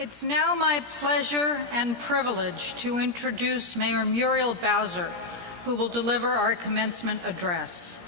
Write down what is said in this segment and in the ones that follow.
It's now my pleasure and privilege to introduce Mayor Muriel Bowser, who will deliver our commencement address.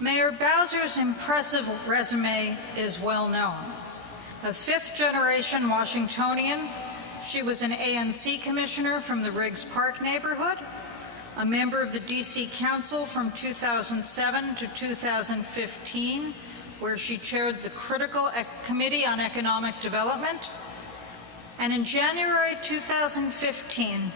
Mayor Bowser's impressive resume is well known. A fifth-generation Washingtonian, she was an ANC commissioner from the Riggs Park neighborhood, a member of the D.C. Council from 2007 to 2015, where she chaired the Critical Committee on Economic Development. And in January 2015,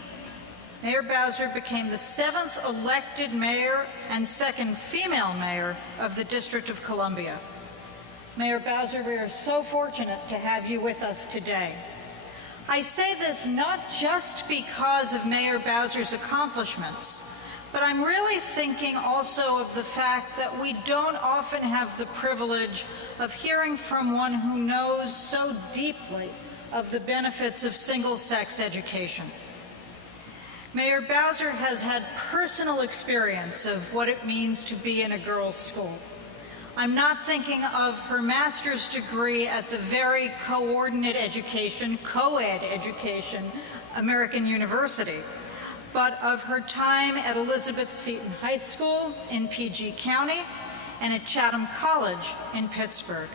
Mayor Bowser became the 7th elected mayor and 2nd female mayor of the District of Columbia. Mayor Bowser, we are so fortunate to have you with us today. I say this not just because of Mayor Bowser's accomplishments, but I'm really thinking also of the fact that we don't often have the privilege of hearing from one who knows so deeply of the benefits of single-sex education. Mayor Bowser has had personal experience of what it means to be in a girls' school. I'm not thinking of her master's degree at the very coordinate education, co-ed education, American University, but of her time at Elizabeth Seton High School in PG County and at Chatham College in Pittsburgh.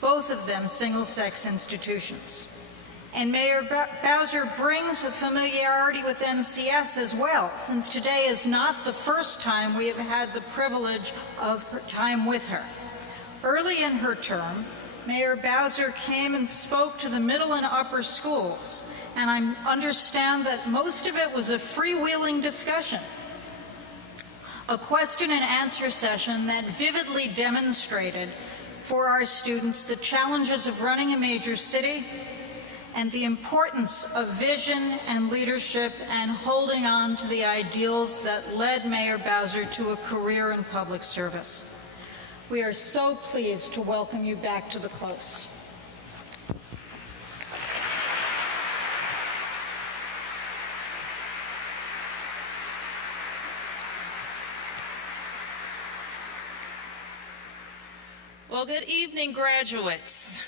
Both of them single-sex institutions. And Mayor Bowser brings a familiarity with NCS as well, since today is not the first time we have had the privilege of time with her. Early in her term, Mayor Bowser came and spoke to the middle and upper schools, and I understand that most of it was a freewheeling discussion, a question and answer session that vividly demonstrated for our students the challenges of running a major city and the importance of vision and leadership and holding on to the ideals that led Mayor Bowser to a career in public service. We are so pleased to welcome you back to the Close. Well, good evening, graduates.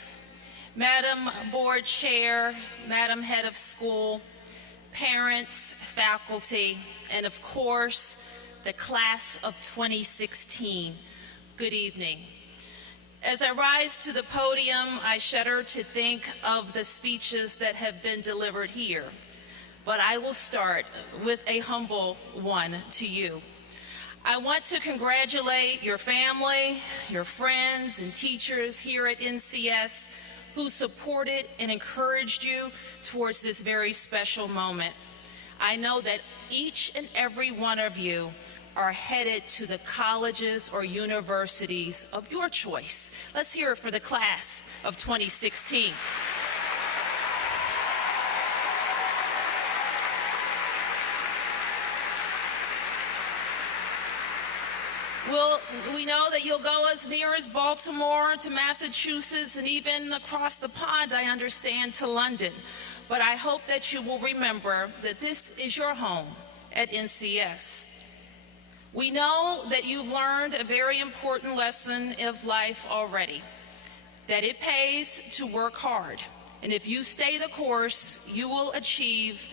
Madam Board Chair, Madam Head of School, parents, faculty, and of course, the class of 2016. Good evening. As I rise to the podium, I shudder to think of the speeches that have been delivered here, but I will start with a humble one to you. I want to congratulate your family, your friends, and teachers here at NCS who supported and encouraged you towards this very special moment. I know that each and every one of you are headed to the colleges or universities of your choice. Let's hear it for the class of 2016. We know that you'll go as near as Baltimore to Massachusetts and even across the pond, I understand, to London. But I hope that you will remember that this is your home at NCS. We know that you've learned a very important lesson of life already, that it pays to work hard. And if you stay the course, you will achieve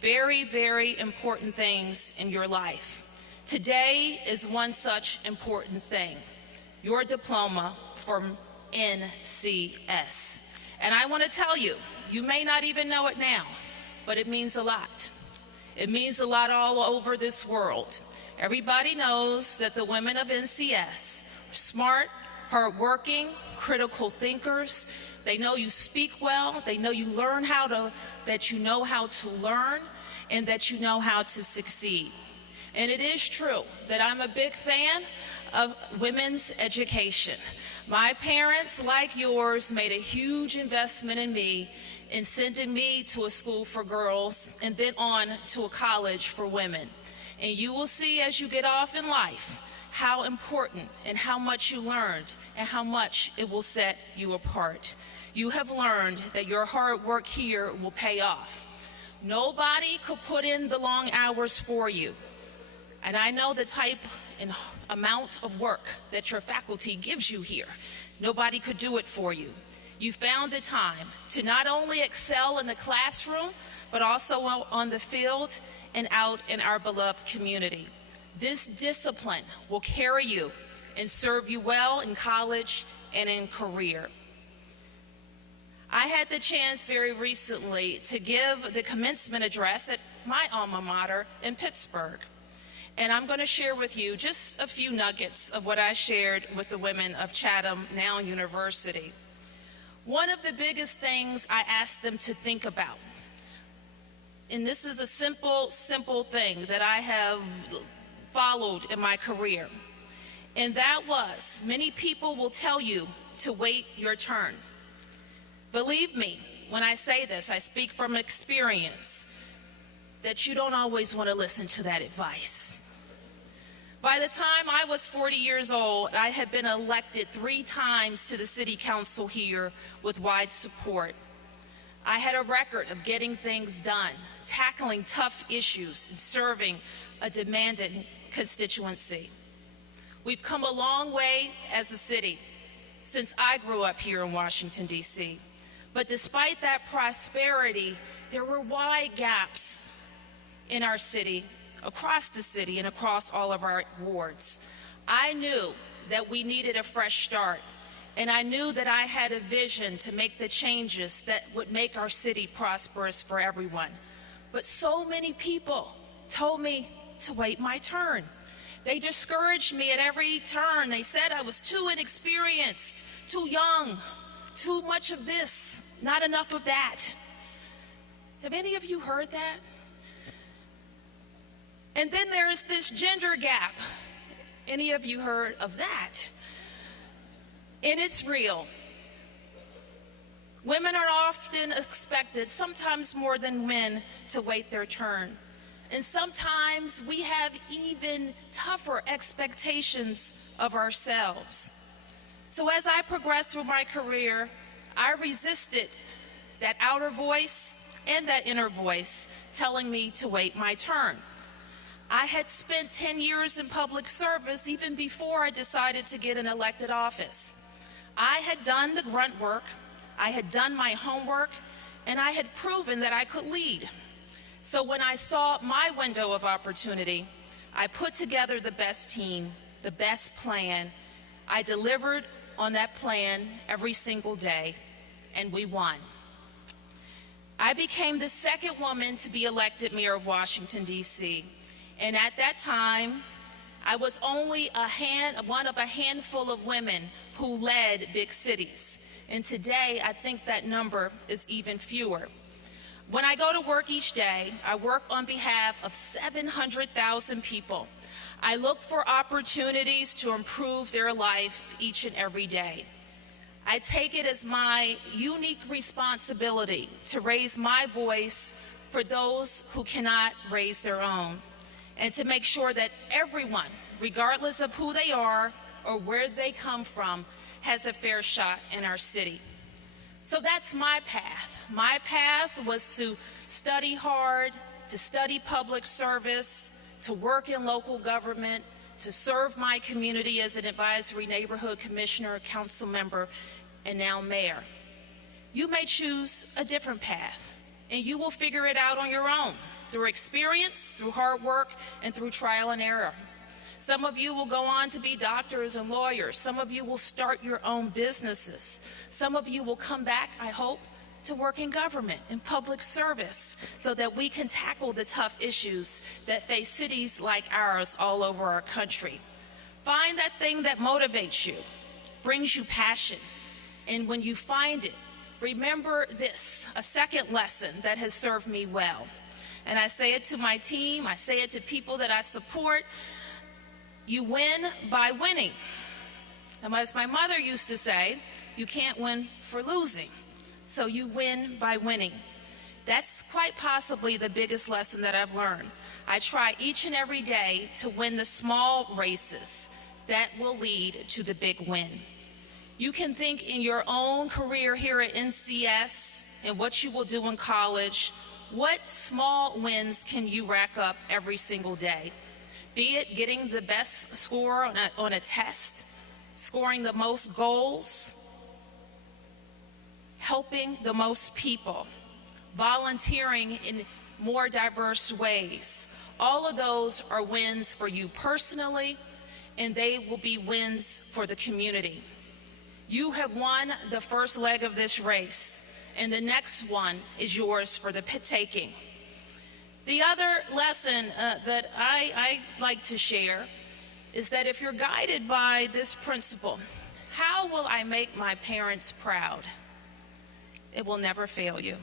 very, very important things in your life. Today is one such important thing, your diploma from NCS. And I want to tell you, you may not even know it now, but it means a lot. It means a lot all over this world. Everybody knows that the women of NCS are smart, hardworking, critical thinkers. They know you speak well. They know you learn that you know how to learn and that you know how to succeed. And it is true that I'm a big fan of women's education. My parents, like yours, made a huge investment in me in sending me to a school for girls and then on to a college for women. And you will see as you get off in life how important and how much you learned and how much it will set you apart. You have learned that your hard work here will pay off. Nobody could put in the long hours for you. And I know the type and amount of work that your faculty gives you here. Nobody could do it for you. You found the time to not only excel in the classroom, but also on the field and out in our beloved community. This discipline will carry you and serve you well in college and in career. I had the chance very recently to give the commencement address at my alma mater in Pittsburgh. And I'm going to share with you just a few nuggets of what I shared with the women of Chatham Now University. One of the biggest things I asked them to think about, and this is a simple thing that I have followed in my career, and that was, many people will tell you to wait your turn. Believe me, when I say this, I speak from experience, that you don't always want to listen to that advice. By the time I was 40 years old, I had been elected 3 times to the city council here with wide support. I had a record of getting things done, tackling tough issues, and serving a demanding constituency. We've come a long way as a city since I grew up here in Washington, D.C. But despite that prosperity, there were wide gaps in our city, across the city, and across all of our wards. I knew that we needed a fresh start, and I knew that I had a vision to make the changes that would make our city prosperous for everyone. But so many people told me to wait my turn. They discouraged me at every turn. They said I was too inexperienced, too young, too much of this, not enough of that. Have any of you heard that? And then there's this gender gap. Any of you heard of that? And it's real. Women are often expected, sometimes more than men, to wait their turn. And sometimes we have even tougher expectations of ourselves. So as I progressed through my career, I resisted that outer voice and that inner voice telling me to wait my turn. I had spent 10 years in public service even before I decided to get an elected office. I had done the grunt work, I had done my homework, and I had proven that I could lead. So when I saw my window of opportunity, I put together the best team, the best plan. I delivered on that plan every single day, and we won. I became the second woman to be elected mayor of Washington, D.C., and at that time, I was only one of a handful of women who led big cities. And today, I think that number is even fewer. When I go to work each day, I work on behalf of 700,000 people. I look for opportunities to improve their life each and every day. I take it as my unique responsibility to raise my voice for those who cannot raise their own, and to make sure that everyone, regardless of who they are or where they come from, has a fair shot in our city. So that's my path. My path was to study hard, to study public service, to work in local government, to serve my community as an advisory neighborhood commissioner, council member, and now mayor. You may choose a different path, and you will figure it out on your own, through experience, through hard work, and through trial and error. Some of you will go on to be doctors and lawyers. Some of you will start your own businesses. Some of you will come back, I hope, to work in government, in public service, so that we can tackle the tough issues that face cities like ours all over our country. Find that thing that motivates you, brings you passion, and when you find it, remember this, a second lesson that has served me well. And I say it to my team, I say it to people that I support: you win by winning. And as my mother used to say, you can't win for losing. So you win by winning. That's quite possibly the biggest lesson that I've learned. I try each and every day to win the small races that will lead to the big win. You can think in your own career here at NCS and what you will do in college. What small wins can you rack up every single day? Be it getting the best score on a test, scoring the most goals, helping the most people, volunteering in more diverse ways. All of those are wins for you personally, and they will be wins for the community. You have won the first leg of this race, and the next one is yours for the taking. The other lesson that I like to share is that if you're guided by this principle, how will I make my parents proud? It will never fail you.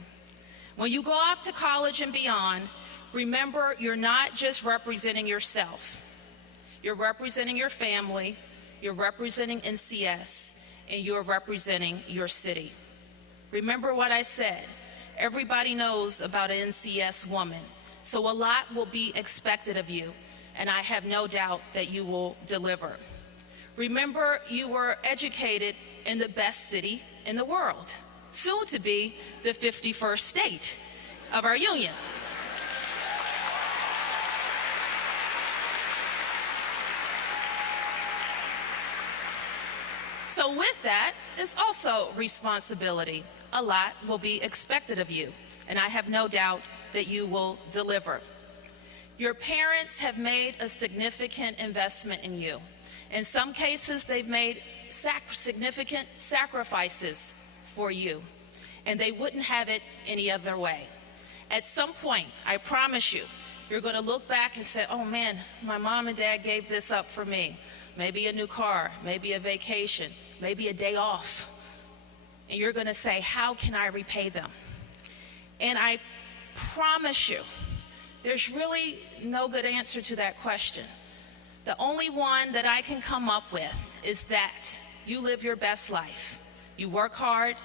When you go off to college and beyond, remember you're not just representing yourself. You're representing your family, you're representing NCS, and you're representing your city. Remember what I said. Everybody knows about an NCS woman, so a lot will be expected of you, and I have no doubt that you will deliver. Remember, you were educated in the best city in the world, soon to be the 51st state of our union. So with that is also responsibility. A lot will be expected of you, and I have no doubt that you will deliver. Your parents have made a significant investment in you. In some cases, they've made significant sacrifices for you, and they wouldn't have it any other way. At some point, I promise you, you're going to look back and say, oh man, my mom and dad gave this up for me. Maybe a new car, maybe a vacation, maybe a day off. And you're going to say, how can I repay them? And I promise you, there's really no good answer to that question. The only one that I can come up with is that you live your best life. You work hard,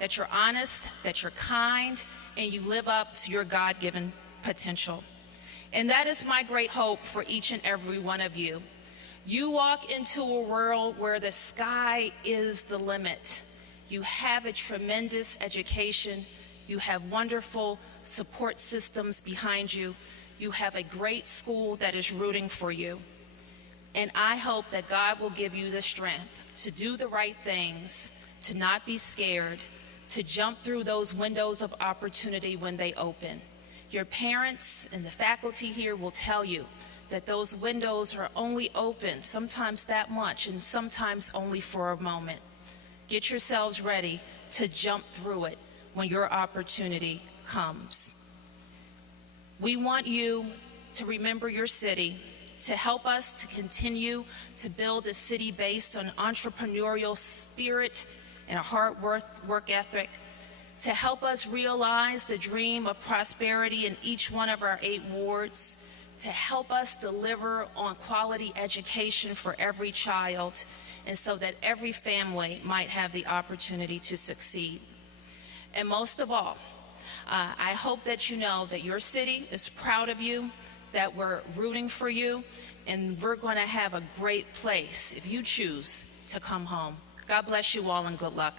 that you're honest, that you're kind, and you live up to your God-given potential. And that is my great hope for each and every one of you. You walk into a world where the sky is the limit. You have a tremendous education. You have wonderful support systems behind you. You have a great school that is rooting for you. And I hope that God will give you the strength to do the right things, to not be scared, to jump through those windows of opportunity when they open. Your parents and the faculty here will tell you that those windows are only open, sometimes that much, and sometimes only for a moment. Get yourselves ready to jump through it when your opportunity comes. We want you to remember your city, to help us to continue to build a city based on entrepreneurial spirit and a hard work ethic, to help us realize the dream of prosperity in each one of our 8 wards, to help us deliver on quality education for every child, and so that every family might have the opportunity to succeed. And most of all, I hope that you know that your city is proud of you, that we're rooting for you, and we're going to have a great place if you choose to come home. God bless you all and good luck.